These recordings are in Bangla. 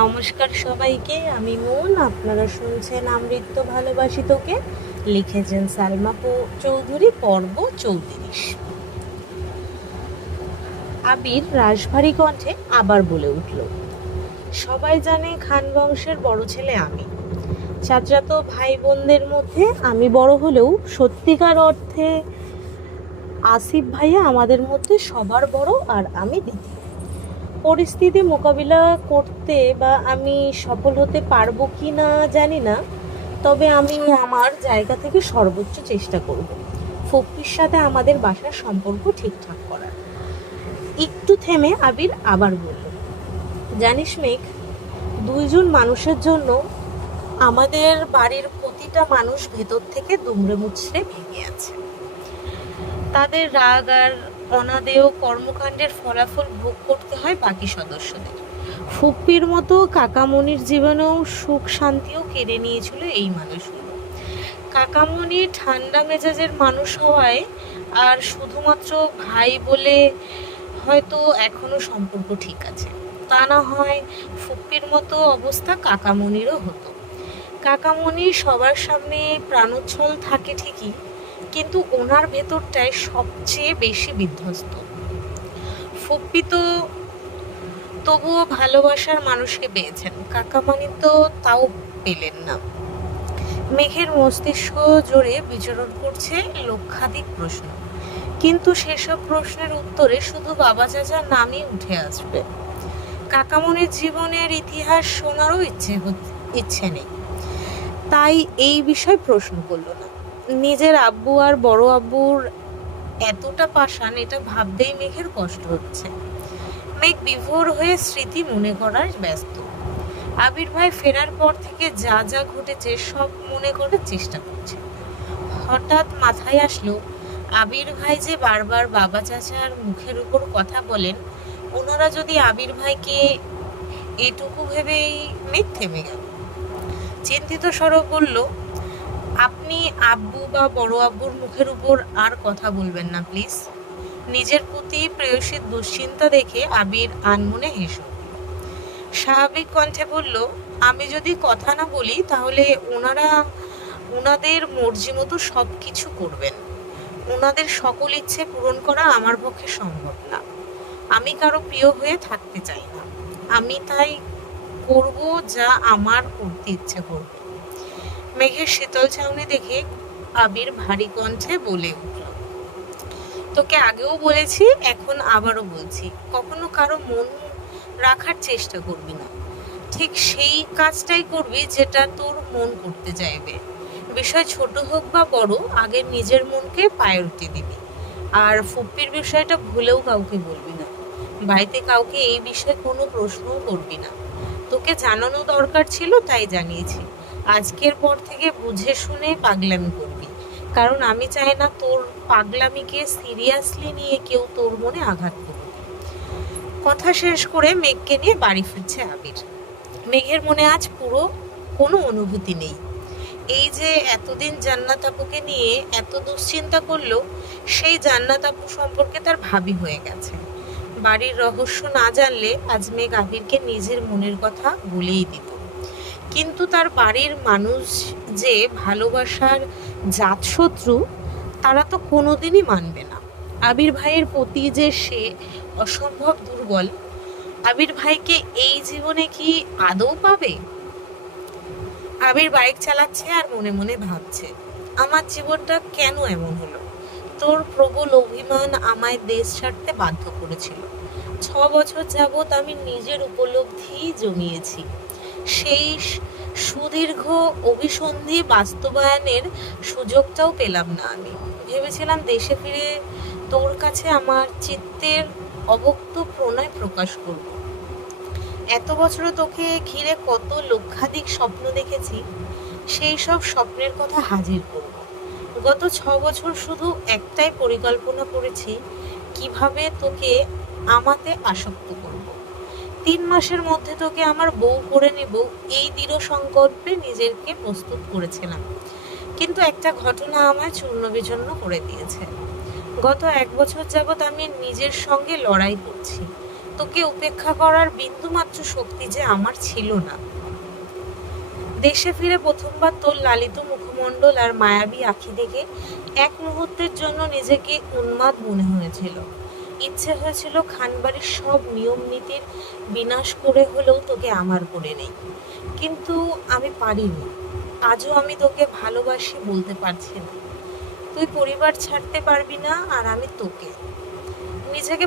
নমস্কার সবাইকে, আমি মন। আপনারা শুনছেন আমৃত্য ভালোবাসি তোকে, লিখেছেন সালমা চৌধুরী, পর্ব 34। আবির রাশভারী কণ্ঠে আবার বলে উঠল, সবাই জানে খান বংশের বড় ছেলে আমি। চাচাতো ভাই বোনদের মধ্যে আমি বড় হলেও সত্যিকার অর্থে আসিফ ভাইয়া আমাদের মধ্যে সবার বড়, আর আমি দ্বিতীয়। পরিস্থিতি মোকাবিলা করতে বা আমি সফল হতে পারবো কি না জানি না, তবে আমি আমার জায়গা থেকে সর্বোচ্চ চেষ্টা করব ফুপ্পির সাথে আমাদের বাসার সম্পর্ক ঠিকঠাক করার। একটু থেমে আবির আবার বলল, জানিস মেঘ, দুইজন মানুষের জন্য আমাদের বাড়ির প্রতিটা মানুষ ভেতর থেকে দুমড়ে মুচড়ে ভেঙে আছে। তাদের রাগ আর অনাদেয় কর্মকাণ্ডের ফলাফল ভোগ করতে হয় বাকি সদস্যদের। ফুপ্পির মতো কাকামণির জীবনেও সুখ শান্তিও কেড়ে নিয়েছিল এই মানুষগুলো। কাকামণি ঠান্ডা মেজাজের মানুষ হওয়ায় আর শুধুমাত্র ভাই বলে হয়তো এখনো সম্পর্ক ঠিক আছে, তা না হয় ফুপ্পির মতো অবস্থা কাকামণিরও হতো। কাকামণি সবার সামনে প্রাণোচ্ছল থাকে ঠিকই, কিন্তু ওনার ভেতরটায় সবচেয়ে বেশি বিধ্বস্ত। ফুপ্পি তো তবুও ভালোবাসার মানুষকে পেয়েছেন, কাকামণি তো তাও পেলেন না। মেঘের মস্তিষ্ক জুড়ে বিচরণ করছে লক্ষাধিক প্রশ্ন, কিন্তু সেসব প্রশ্নের উত্তরে শুধু বাবা চাচার নামই উঠে আসবে। কাকামণির জীবনের ইতিহাস শোনারও ইচ্ছে নেই, তাই এই বিষয় প্রশ্ন করল না। নিজের আব্বু আর বড় আব্বুর এতটা পাষাণ, এটা ভাবতেই মেঘের কষ্ট হচ্ছে। মেঘ বিভোর হয়ে স্মৃতি মনে করার ব্যস্ত। আবির ভাই ফেরার পর থেকে যা যা ঘটেছে সব মনে করার চেষ্টা করছে। হঠাৎ মাথায় আসলো, আবির ভাই যে বারবার বাবা চাচার মুখের উপর কথা বলেন, ওনারা যদি আবির ভাইকে, এটুকু ভেবেই মেঘ থেমে গেল। চিন্তিত স্বরে বলল, আপনি আব্বু বা বড় আব্বুর মুখের উপর আর কথা বলবেন না প্লিজ। নিজের প্রতি প্রেয়সীর দুশ্চিন্তা দেখে আবির আনমনে হেসে স্বাভাবিক কণ্ঠে বলল, আমি যদি কথা না বলি তাহলে ওনাদের মর্জি মতো সব কিছু করবেন। ওনাদের সকল ইচ্ছে পূরণ করা আমার পক্ষে সম্ভব না। আমি কারো প্রিয় হয়ে থাকতে চাই না। আমি তাই করব যা আমার করতে ইচ্ছে করবে। মেঘের শীতল ছাউনি দেখে আবির ভারী কণ্ঠে বলে উঠল, তোকে আগেও বলেছি, এখন আবারও বলছি, কখনো কারো মন রাখার চেষ্টা করবি না। ঠিক সেই কাজটাই করবি যেটা তোর মন করতে চাইবে। বিষয় ছোট হোক বা বড়, আগে নিজের মনকে প্রায়োরিটি দিবি। আর ফুপ্পির বিষয়টা ভুলেও কাউকে বলবি না। বাড়িতে কাউকে এই বিষয়ে কোনো প্রশ্নও করবি না। তোকে জানানো দরকার ছিল, তাই জানিয়েছি। আজকের পর থেকে বুঝে শুনে পাগলামি করবি, কারণ আমি চাই না তোর পাগলামিকে সিরিয়াসলি নিয়ে কেউ তোর মনে আঘাত করবে। কথা শেষ করে মেঘকে নিয়ে বাড়ি ফিরছে আবির। মেঘের মনে আজ পুরো কোনো অনুভূতি নেই। এই যে এতদিন জান্নাত আপুকে নিয়ে এত দুশ্চিন্তা করলো, সেই জান্নাত আপু সম্পর্কে তার ভাবি হয়ে গেছে। বাড়ির রহস্য না জানলে আজ মেঘ আবিরকে নিজের মনের কথা বলেই দিত, কিন্তু তার বাড়ির মানুষ যে ভালোবাসার জাতশত্রু, তারা তো কোনোদিনই মানবে না। আবির ভাইয়ের প্রতি যে সে অসম্ভব দুর্বল, আবির ভাইকে এই জীবনে কি আদৌ পাবে? আবির বাইক চালাচ্ছে আর মনে মনে ভাবছে, আমার জীবনটা কেন এমন হলো? তোর প্রবল অভিমান আমায় দেশ ছাড়তে বাধ্য করেছিল। 6 বছর যাবৎ আমি নিজের উপলব্ধি জমিয়েছি, সেই সুদীর্ঘ অভিসন্ধি বাস্তবায়নের সুযোগটাও পেলাম না আমি। ভেবেছিলাম দেশে ফিরে তোর কাছে আমার চিত্তের অবক্ত প্রণয় প্রকাশ করব। এত বছর তোকে ঘিরে কত লক্ষাধিক স্বপ্ন দেখেছি, সেই সব স্বপ্নের কথা হাজির করব। গত 6 বছর শুধু একটাই পরিকল্পনা করেছি, কিভাবে তোকে আমাতে আসক্ত করব। 3 মাসের মধ্যে তোকে আমার বউ করে নেব, এই দৃঢ় সংকল্পে নিজেকে প্রস্তুত করেছিলাম। কিন্তু একটা ঘটনা আমায় চূর্ণ বিচূর্ণ করে দিয়েছে। গত 1 বছর যাবৎ আমি নিজের সঙ্গে লড়াই করছি। তোকে উপেক্ষা করার বিন্দুমাত্র শক্তি যে আমার ছিল না। দেশে ফিরে প্রথমবার তোর লালিত মুখমণ্ডল আর মায়াবী আঁখি দেখে এক মুহূর্তের জন্য নিজেকে উন্মাদ মনে হয়েছিল। ইচ্ছে হয়েছিল খানবাড়ির সব নিয়ম নীতির বিনাশ করে হলেও তোকে আমার করে নেই, কিন্তু আমি পারিনি। আজও আমি তোকে ভালোবাসি বলতে পারছি না। তুই পরিবার ছাড়তে পারবি না, আর আমি তোকে। নিজেকে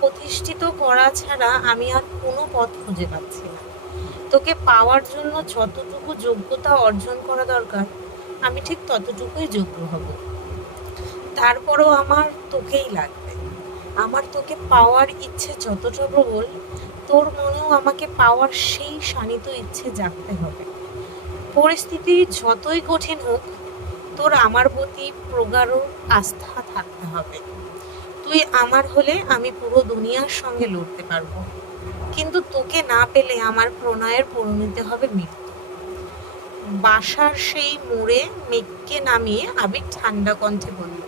প্রতিষ্ঠিত করা ছাড়া আমি আর কোনো পথ খুঁজে পাচ্ছি না। তোকে পাওয়ার জন্য যতটুকু যোগ্যতা অর্জন করা দরকার আমি ঠিক ততটুকুই যোগ্য হব। তারপরও আমার তোকেই লাগবে। আমার তোকে পাওয়ার ইচ্ছে যতটা প্রবল, তোর মনেও আমাকে পাওয়ার সেই শানিত ইচ্ছে জাগতে হবে। পরিস্থিতি যতই কঠিন হোক, তোর আমার প্রতি প্রগাঢ় আস্থা থাকতে হবে। তুই আমার হলে আমি পুরো দুনিয়ার সঙ্গে লড়তে পারবো, কিন্তু তোকে না পেলে আমার প্রণয়ের পরিণতি হবে মৃত্যু। বাসার সেই মোড়ে মেঘকে নামিয়ে আবির ঠান্ডা কণ্ঠে বলল,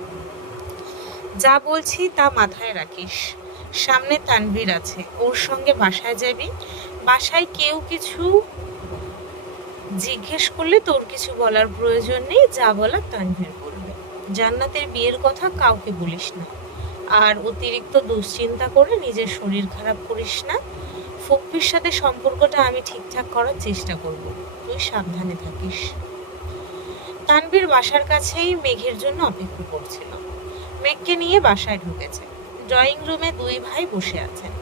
যা বলছি তা মাথায় রাখিস। সামনে তানভীর আছে, ওর সঙ্গে বাসায় যাবি। বাসায় কেউ কিছু জিজ্ঞেস করলে তোর কিছু বলার প্রয়োজন নেই, যা বলার তানভীর বলবে। জান্নাতের বিয়ের কথা কাউকে বলিস না, আর অতিরিক্ত দুশ্চিন্তা করে নিজের শরীর খারাপ করিস না। ফুপ্পির সাথে সম্পর্কটা আমি ঠিকঠাক করার চেষ্টা করব, তুই সাবধানে থাকিস। তানভীর বাসার কাছেই মেঘের জন্য অপেক্ষা করছিল। মেঘকে নিয়ে বাসায় ঢুকেছে। ড্রয়িং রুমে দুই ভাই বসে আছেন।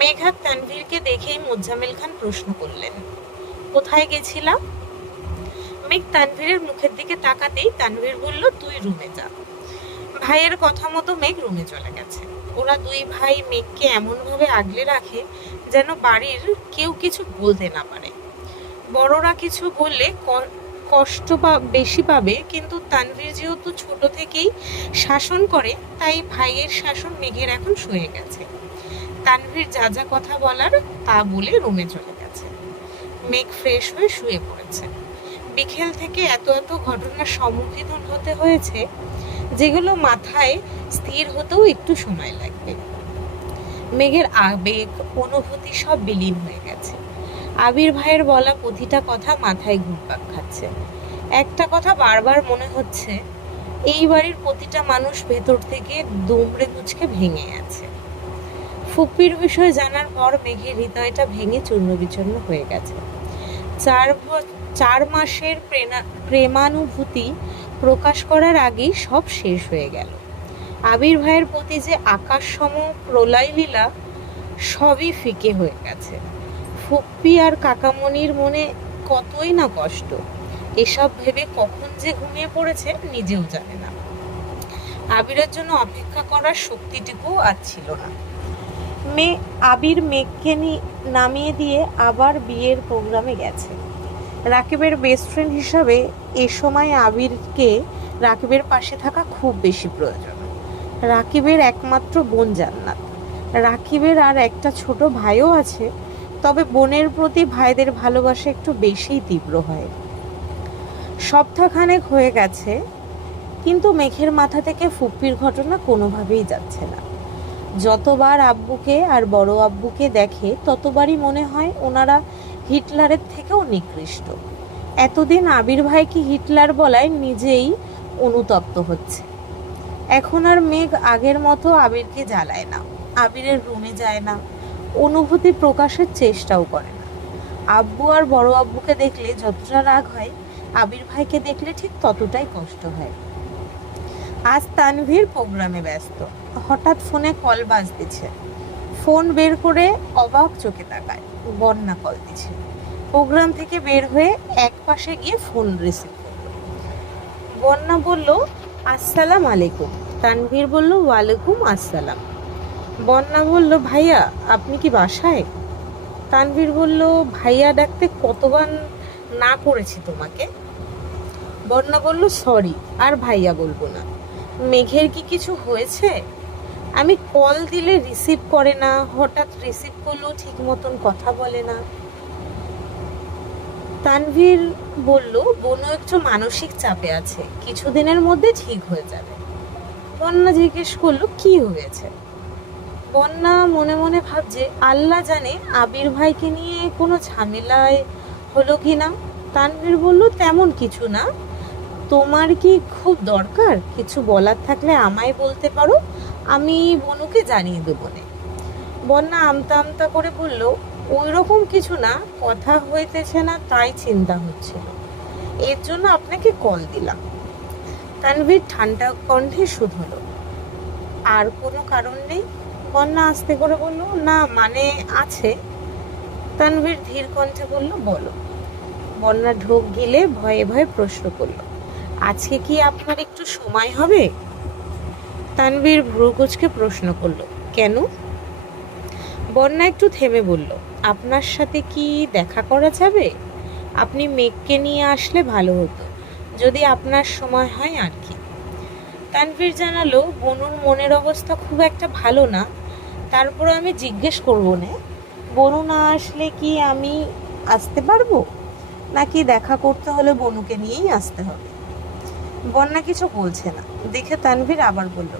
মেঘ আর তানভীরকে দেখেই মোজাম্মেল খান প্রশ্ন করলেন, কোথায় গেছিলাম? মেঘ তানভীরের মুখের দিকে তাকাতেই তানভীর বলল, তুই রুমে যা। ভাইয়ের কথা মতো মেঘ রুমে চলে গেছে। ওরা দুই ভাই মেঘকে এমনভাবে আগলে রাখে যেন বাড়ির কেউ কিছু বলতে না পারে। বড়রা কিছু বললে কষ্ট বেশি পাবে, কিন্তু তানভীর যেহেতু ছোট থেকেই শাসন করে, তাই ভাইয়ের শাসন মেঘের এখন সয়ে গেছে। তানভীর যা যা কথা বলার তা বলে রুমে চলে গেছে। মেঘ ফ্রেশ হয়ে শুয়ে পড়েছে। বিকেল থেকে এত এত ঘটনার সম্মুখীন হতে হয়েছে যেগুলো মাথায় স্থির হতেও একটু সময় লাগবে। মেঘের আবেগ অনুভূতি সব বিলীন হয়ে গেছে। আবির ভাইয়ের বলা প্রতিটা কথা মাথায় ঘুরপাক খাচ্ছে। একটা কথা বারবার মনে হচ্ছে, এই বাড়ির প্রতিটা মানুষ ভেতর থেকে দুমড়ে মুচকে ভেঙে আছে। ফুপ্পির বিষয় জানার পর মেঘের হৃদয়টা ভেঙে চূর্ণ বিচূর্ণ হয়ে গেছে। 4 মাসের প্রেমানুভূতি প্রকাশ করার আগেই সব শেষ হয়ে গেল। আবির ভাইয়ের প্রতি যে আকাশ সম প্রলয় লীলা, সবই ফিকে হয়ে গেছে। ফুপ্পি আর কাকামণির মনে কতই না কষ্ট। এসব ভেবে কখন যে ঘুমিয়ে পড়েছে নিজেও জানে না। আবিরের জন্য অপেক্ষা করার শক্তিটুকুও আর ছিল না। আবির মেঘকে নামিয়ে দিয়ে আবার বিয়ের প্রোগ্রামে গেছে। রাকিবের বেস্ট ফ্রেন্ড হিসাবে এ সময় আবিরকে রাকিবের পাশে থাকা খুব বেশি প্রয়োজন। রাকিবের একমাত্র বোন জান্নাত। রাকিবের আর একটা ছোট ভাইও আছে, তবে বোনের প্রতি ভাইদের ভালোবাসা একটু বেশিই তীব্র হয়। সপ্তাহখানেক হয়ে গেছে, কিন্তু মেঘের মাথা থেকে ফুপ্পির ঘটনা কোনোভাবেই যাচ্ছে না। যতবার আব্বুকে আর বড় আব্বুকে দেখে ততবারই মনে হয় ওনারা হিটলারের থেকেও নিকৃষ্ট। এতদিন আবির ভাইকে হিটলার বলায় নিজেই অনুতপ্ত হচ্ছে। এখন আর মেঘ আগের মতো আবিরকে জ্বালায় না, আবিরের রুমে যায় না, অনুভূতি প্রকাশের চেষ্টাও করে না। আব্বু আর বড় আব্বুকে দেখলে যতটা রাগ হয়, আবির ভাইকে দেখলে ঠিক ততটাই কষ্ট হয়। আজ তানভীর প্রোগ্রামে ব্যস্ত। হঠাৎ ফোনে কল বাজতেছে। ফোন বের করে অবাক চোখে তাকায়। বন্যা কল দিচ্ছে। প্রোগ্রাম থেকে বের হয়ে এক পাশে গিয়ে ফোন রিসিভ করল। বন্যা বলল, আসসালাম আলাইকুম। তানভীর বলল, ওয়ালাইকুম আসসালাম। বন্যা বলল, ভাইয়া আপনি কি বাসায়? তানভীর বলল, ভাইয়া ডাকতে কতবার না করেছি তোমাকে। বন্যা বলল, সরি, আর ভাইয়া বলবো না। মেঘের কি কিছু হয়েছে? আমি কল দিলে রিসিভ করে না, হঠাৎ রিসিভ করলেও ঠিক মতন কথা বলে না। তানভীর বলল, বোনও একটু মানসিক চাপে আছে, কিছুদিনের মধ্যে ঠিক হয়ে যাবে। বন্যা জিজ্ঞেস করলো, কি হয়েছে? বন্যা মনে মনে ভাবছে আল্লাহ জানে আবির ভাইকে নিয়ে কোনো ঝামেলায় হলো কি না। তানভীর বলল, তেমন কিছু না। তোমার কি খুব দরকার? কিছু বলার থাকলে আমায় বলতে পারো, আমি বনুকে জানিয়ে দেবো নে। বন্যা আমতা আমতা করে বলল, ওই রকম কিছু না, কথা হইতেছে না তাই চিন্তা হচ্ছিল, এর জন্য আপনাকে কল দিলাম। তানভীর ঠান্ডা কণ্ঠে শুধল, আর কোনো কারণ নেই? বন্যা আস্তে করে বলল, না মানে আছে। তানভীর ধীর কণ্ঠে বলল, বলো। বন্যা ঢোক গিলে ভয়ে ভয়ে প্রশ্ন করল, আজকে কি আপনার একটু সময় হবে? তানভীর ভ্রু কুঁচকে প্রশ্ন করল, কেন? বন্যা একটু থেমে বলল, আপনার সাথে কি দেখা করা যাবে? আপনি মেঘকে নিয়ে আসলে ভালো হতো, যদি আপনার সময় হয় আর কি। তানভীর জানালো, বনুর মনের অবস্থা খুব একটা ভালো না, তারপর আমি জিজ্ঞেস করবো না। বনু না আসলে কি আমি আসতে পারবো, নাকি দেখা করতে হলে বনুকে নিয়েই আসতে হবে? বন্যা কিছু বলছে না দেখে তানভীর আবার বলল,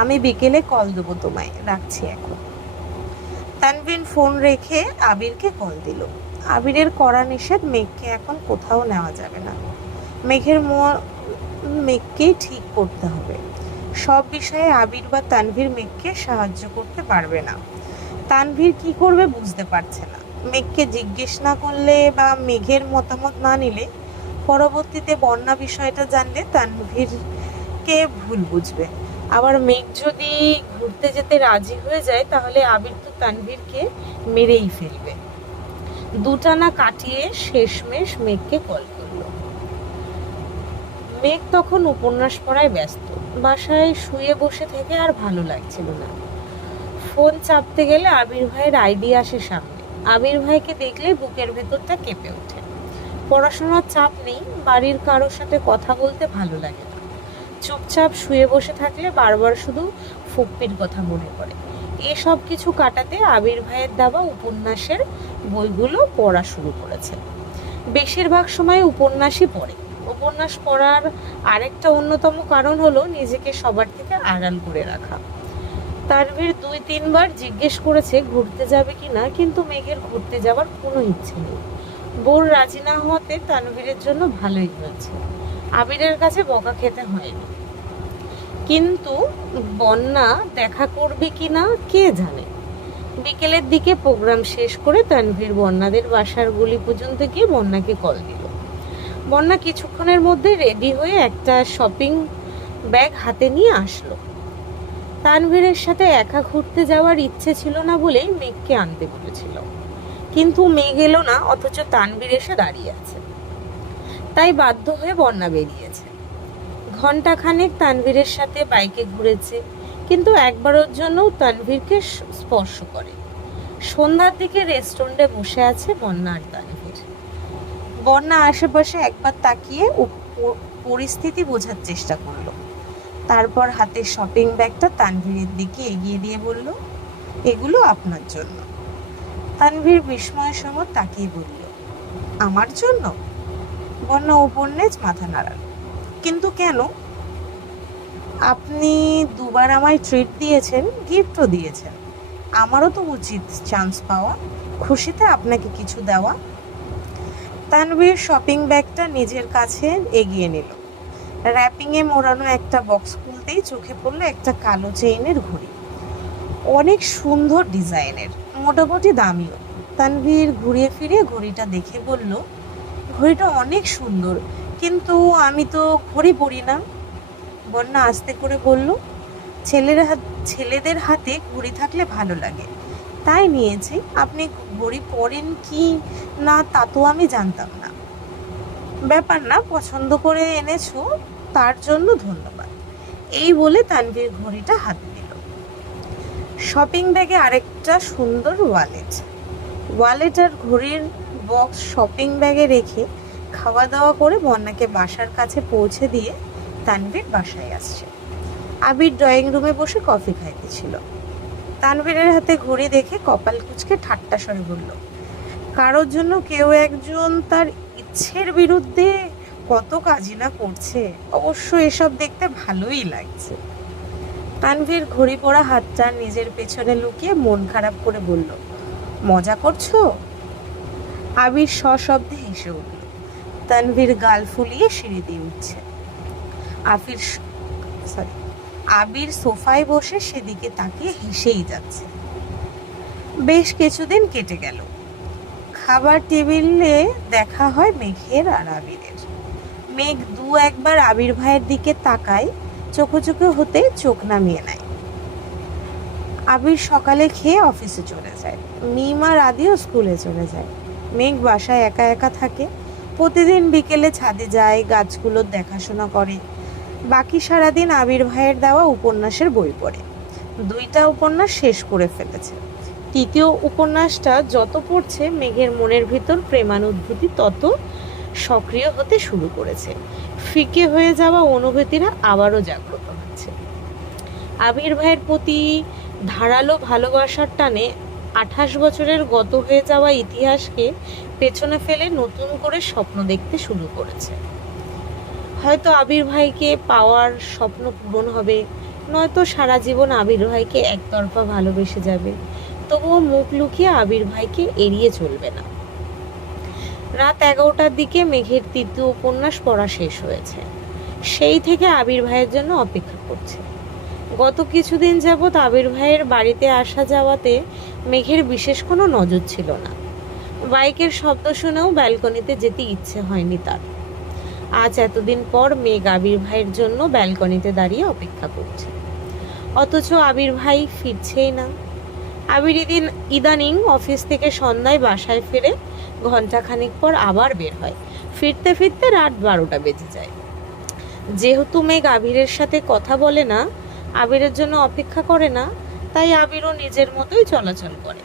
আমি বিকেলে কল দেবো তোমায়, রাখছি এখন। তানভীর ফোন রেখে আবিরকে কল দিল। আবিরের কড়া নিষেধ, মেঘকে এখন কোথাও নেওয়া যাবে না, মেঘকেই ঠিক করতে হবে। সব বিষয়ে আবির বা তানভীর মেঘকে সাহায্য করতে পারবে না। তানভীর কি করবে বুঝতে পারছে না। মেঘকে জিজ্ঞেস না করলে বা মেঘের মতামত না নিলে পরবর্তীতে বন্যা বিষয়টা জানলে তানভীরকে ভুল বুঝবে। আবার মেঘ যদি ঘুরতে যেতে রাজি হয়ে যায় তাহলে আবির তো তানভীরকে মেরেই ফেলবে। দুটানা কাটিয়ে শেষমেশ মেঘকে কল করলো। মেঘ তখন উপন্যাস পড়ায় ব্যস্ত। বাসায় শুয়ে বসে থেকে আর ভালো লাগছিল না। ফোন চাপতে গেলে আবির ভাইয়ের আইডি আসে সামনে। আবির ভাইকে দেখলে বুকের ভেতরটা কেঁপে ওঠে। পড়াশোনার চাপ নেই, বাড়ির কারোর সাথে কথা বলতে ভালো লাগে না। চুপচাপ শুয়ে বসে থাকলে বারবার শুধু ফুপ্পির কথা মনে পড়ে। এসব কিছু কাটাতে আবির ভাইয়ের দেওয়া উপন্যাসের বইগুলো পড়া শুরু করেছে। বেশিরভাগ সময় উপন্যাসই পড়ে। উপন্যাস পড়ার আরেকটা অন্যতম কারণ হলো নিজেকে সবার থেকে আড়াল করে রাখা। তানভীর 2-3 বার জিজ্ঞেস করেছে ঘুরতে যাবে কিনা, কিন্তু মেঘের ঘুরতে যাওয়ার কোনো ইচ্ছে নেই। বোর রাজি না হওয়াতে তানভীরের জন্য ভালোই হয়েছে, আবিরের কাছে বকা খেতে হয়নি। কিন্তু বন্যা দেখা করবে কিনা কে জানে। বিকেলের দিকে প্রোগ্রাম শেষ করে তানভীর বন্যাদের বাসার গলি পর্যন্ত গিয়ে বন্যাকে কল দিল। বন্যা কিছুক্ষণের মধ্যে রেডি হয়ে একটা শপিং ব্যাগ হাতে নিয়ে আসলো। তানভীরের সাথে একা ঘুরতে যাওয়ার ইচ্ছে ছিল না বলেই মেঘকে আনতে বলেছিল, কিন্তু মেঘ এলো না, অথচ তানভীর এসে দাঁড়িয়ে আছে। তাই বাধ্য হয়ে বন্যা বেরিয়েছে। ঘন্টাখানেক তানভীরের সাথে বাইকে ঘুরেছে, কিন্তু একবারের জন্যও তানভীরকে স্পর্শ করে। সন্ধ্যার দিকে রেস্টুরেন্টে বসে আছে বন্যা আর তানভীর। বন্যা আশেপাশে একবার তাকিয়ে পরিস্থিতি বোঝার চেষ্টা করলো। তারপর হাতের শপিং ব্যাগটা তানভীরের দিকে এগিয়ে দিয়ে বলল, এগুলো আপনার জন্য। তানভীর বিস্ময়ের সঙ্গে তাকিয়ে বলল, আমার জন্য? বন্যা উপন্যাস মাথা নাড়াল, কিন্তু কেন? আপনি দুবার আমায় ট্রিট দিয়েছেন, গিফটও দিয়েছেন, আমারও তো উচিত চান্স পাওয়া, খুশিতে আপনাকে কিছু দেওয়া। তানভীর শপিং ব্যাগটা নিজের কাছে এগিয়ে নিল। র্যাপিংয়ে মোড়ানো একটা বক্স খুলতেই চোখে পড়লো একটা কালো চেইনের ঘড়ি, অনেক সুন্দর ডিজাইনের, মোটামুটি দামিও। তানভীর ঘুরিয়ে ফিরিয়ে ঘড়িটা দেখে বলল, ঘড়িটা অনেক সুন্দর, কিন্তু আমি তো ঘড়ি পরি না। বন্যা আস্তে করে বলল, ছেলেদের হাতে ঘড়ি থাকলে ভালো লাগে, তাই নিয়েছি। আপনি ঘড়ি পরেন কি না তা তো আমি জানতাম না। ব্যাপার না, পছন্দ করে এনেছো তার জন্য ধন্যবাদ। এই বলে তানভীর ঘড়িটা হাত দিল। শপিং ব্যাগে আরেকটা সুন্দর ওয়ালেট আর ঘড়ির বক্স শপিং ব্যাগে রেখে খাওয়া দাওয়া করে বন্যাকে বাসার কাছে পৌঁছে দিয়ে তানভীর বাসায় আসছে। আবির ড্রয়িং রুমে বসে কফি খাইতেছিল। তানভীরের হাতে ঘড়ি দেখে কপাল কুঁচকে ঠাট্টা স্বরে বলল, কারোর জন্য কেউ একজন তার ইচ্ছের বিরুদ্ধে কত কাজই না করছে, অবশ্য এসব দেখতে ভালোই লাগছে। তানভীর ঘড়ি পরা হাতটা নিজের পেছনে লুকিয়ে মন খারাপ করে বলল, মজা করছো? আবির সশব্দে হেসে উঠল। তানভীর গাল ফুলিয়ে সিঁড়ি দিয়ে উঠছে। আবির সোফায় বসে সেদিকে তাকিয়ে হেসেই যাচ্ছে। বেশ কিছুদিন কেটে গেল। খাবার টেবিলে দেখা হয় মেঘের আর আবিরের। মেঘ একবার আবির ভাইয়ের দিকে তাকায়, চোখে হতে চোখ নামিয়ে নেয়। আবির সকালে খেয়ে অফিসে চলে যায়। মিম আর আদিও স্কুলে চলে যায়। মেঘ বাসায় একা একা থাকে। প্রতিদিন বিকেলে ছাদে যায়, গাছগুলোর দেখাশোনা করে। বাকি সারাদিন আবির ভাইয়ের দেওয়া উপন্যাসের বই পড়ে। 2টা উপন্যাস শেষ করে ফেলেছে। 3য় উপন্যাসটা যত পড়ছে মেঘের মনের ভিতর প্রেমানুভূতি তত সক্রিয় হতে শুরু করেছে। ফিকে হয়ে যাওয়া অনুভূতিরা আবারও জাগ্রত হচ্ছে। আবির ভাইয়ের প্রতি ধারালো ভালোবাসার টানে 28 বছরের গত হয়ে যাওয়া ইতিহাসকে পেছনে ফেলে নতুন করে স্বপ্ন দেখতে শুরু করেছে। হয়তো আবির ভাইকে পাওয়ার স্বপ্ন পূরণ হবে, নয়তো সারা জীবন আবির ভাইকে একতরফা ভালোবেসে যাবে। তবুও মুখ লুকিয়ে আবির ভাইকে এড়িয়ে চলবে না। রাত 11টার দিকে মেঘের 3য় উপন্যাস পড়া শেষ হয়েছে। সেই থেকে আবির ভাইয়ের জন্য অপেক্ষা করছে। গত কিছুদিন যাবৎ আবির ভাইয়ের বাড়িতে আসা যাওয়াতে মেঘের বিশেষ কোনো নজর ছিল না। বাইকের শব্দ শুনেও ব্যালকনিতে যেতে ইচ্ছে হয়নি তার। আজ এতদিন পর মেঘ আবির ভাইয়ের জন্য ব্যালকনিতে দাঁড়িয়ে অপেক্ষা করছে। অথচ আবির ভাই ফিরছেই না। আবির ইদানিং অফিস থেকে সন্ধ্যায় বাসায় ফিরে ঘন্টাখানিক পর আবার বের হয়। ফিরতে ফিরতে রাত 12টা বেজে যায়। যেহেতু মেঘ আবিরের সাথে কথা বলে না, আবিরের জন্য অপেক্ষা করে না, তাই আবিরও নিজের মতোই চলাচল করে।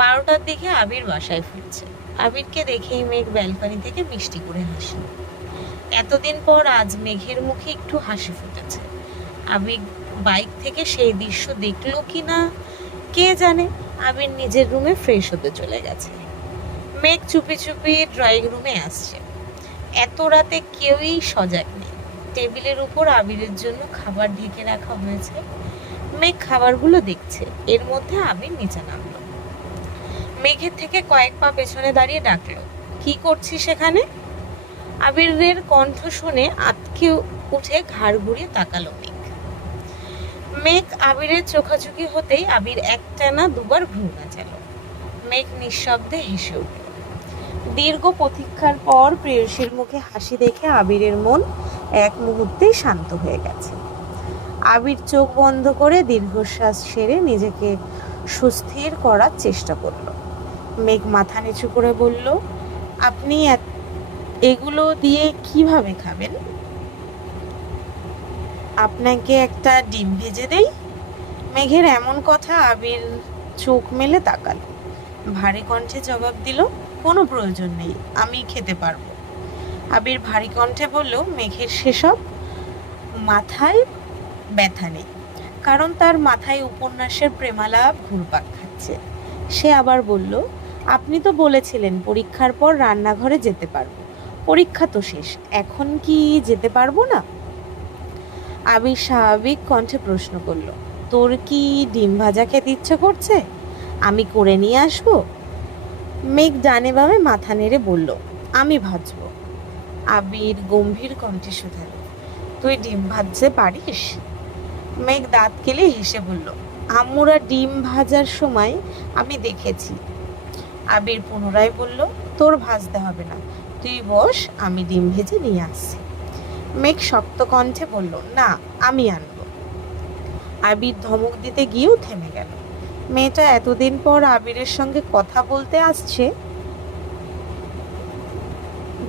12টার দিকে আবির বাসায় ফিরছে। আবিরকে দেখেই মেঘ ব্যালকনি থেকে মিষ্টি করে হাসে। এতদিন পর আজ মেঘের মুখে একটু হাসি ফুটেছে। আবির বাইক থেকে সেই দৃশ্য দেখলো কি না কে জানে। আবির নিজের রুমে ফ্রেশ হতে চলে গেছে। মেঘ চুপি চুপি ড্রয়িং রুমে আসছে। এত রাতে কেউই সজাগ নেই। টেবিলের উপর আবিরের জন্য খাবার ঢেকে রাখা হয়েছে। মেঘ খাবারগুলো দেখছে। এর মধ্যে আবির নিচে নামলো। মেঘের থেকে কয়েক পা পেছনে দাঁড়িয়ে ডাকলো, কি করছিস সেখানে? আবিরের কণ্ঠ শুনে আঁতকে উঠে ঘাড় ঘুরিয়ে তাকালো মেঘ। মেঘ আবিরের চোখাচোখি হতেই আবির একটানা 2বার ভ্রু নাচালো। মেঘ নিঃশব্দে হেসে উঠল। দীর্ঘ প্রতীক্ষার পর প্রেয়সীর মুখে হাসি দেখে আবিরের মন এক মুহূর্তেই শান্ত হয়ে গেছে। আবির চোখ বন্ধ করে দীর্ঘশ্বাস ছেড়ে নিজেকে সুস্থির করার চেষ্টা করল। মেঘ মাথা নিচু করে বলল, আপনি এগুলো দিয়ে কিভাবে খাবেন? আপনাকে একটা ডিম ভেজে দেই? মেঘের এমন কথা আবির চোখ মেলে তাকাল। ভারী কণ্ঠে জবাব দিল, কোনো প্রয়োজন নেই, আমি খেতে পারবো। আবির ভারী কণ্ঠে বলল, মেঘের সেসব মাথায় ব্যথা নেই, কারণ তার মাথায় উপন্যাসের প্রেমালাপ ঘুরপাক খাচ্ছে। সে আবার বলল, আপনি তো বলেছিলেন পরীক্ষার পর রান্নাঘরে যেতে পারবো। পরীক্ষা তো শেষ, এখন কি যেতে পারবো না? আবির স্বাভাবিক কণ্ঠে প্রশ্ন করল, তোর কি ডিম ভাজা খেতে ইচ্ছে করছে? আমি করে নিয়ে আসবো? মেঘ ডানে বামে মাথা নেড়ে বলল, আমি ভাজবো। আবির গম্ভীর কণ্ঠে শুধালো, তুই ডিম ভাজতে পারিস? মেঘ দাঁত কেলে হেসে বলল, আম্মুরা ডিম ভাজার সময় আমি দেখেছি। আবির পুনরায় বলল, তোর ভাজতে হবে না, তুই বস, আমি ডিম ভেজে নিয়ে আসছি। মেঘ শক্ত কণ্ঠে বলল, না, আমি আনবো। আবির ধমক দিতে গিয়েও থেমে গেল। মেয়েটা এতদিন পর আবিরের সঙ্গে কথা বলতে আসছে,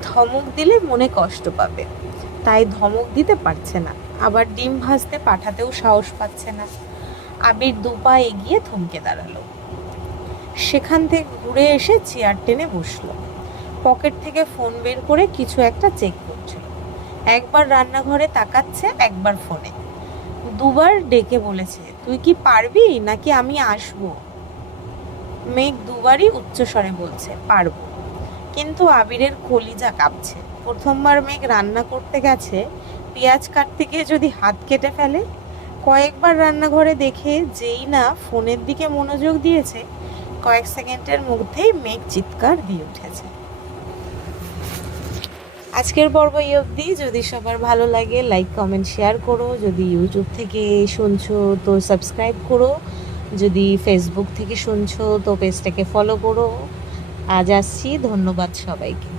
ধমক দিলে মনে কষ্ট পাবে, তাই ধমক দিতে পারছে না, আবার ডিম ভাজতে পাঠাতেও সাহস পাচ্ছে না। আবির 2 পা এগিয়ে থমকে দাঁড়ালো। সেখান থেকে ঘুরে এসে চেয়ার টেনে বসলো। পকেট থেকে ফোন বের করে কিছু একটা চেক করছিল। একবার রান্নাঘরে তাকাচ্ছে, একবার ফোনে। 2বার ডেকে বলেছে, তুই কি পারবি নাকি আমি আসবো? মেঘ 2বারই উচ্চস্বরে বলছে, পারবো। কিন্তু আবিরের কলিজা কাঁপছে। প্রথমবার মেঘ রান্না করতে গেছে, পেঁয়াজ কাটতে গিয়ে যদি হাত কেটে ফেলে, কয়েকবার রান্নাঘরে দেখে যেই না ফোনের দিকে মনোযোগ দিয়েছে, কয়েক সেকেন্ডের মধ্যেই মেঘ চিৎকার দিয়ে উঠেছে। আজকের পর্ব এই অবধি। যদি সবার ভালো লাগে লাইক কমেন্ট শেয়ার করো, যদি ইউটিউব থেকে শুনছো তো সাবস্ক্রাইব করো, যদি ফেসবুক থেকে শুনছো তো পেজটাকে ফলো করো। আজ আসছি, ধন্যবাদ সবাইকে।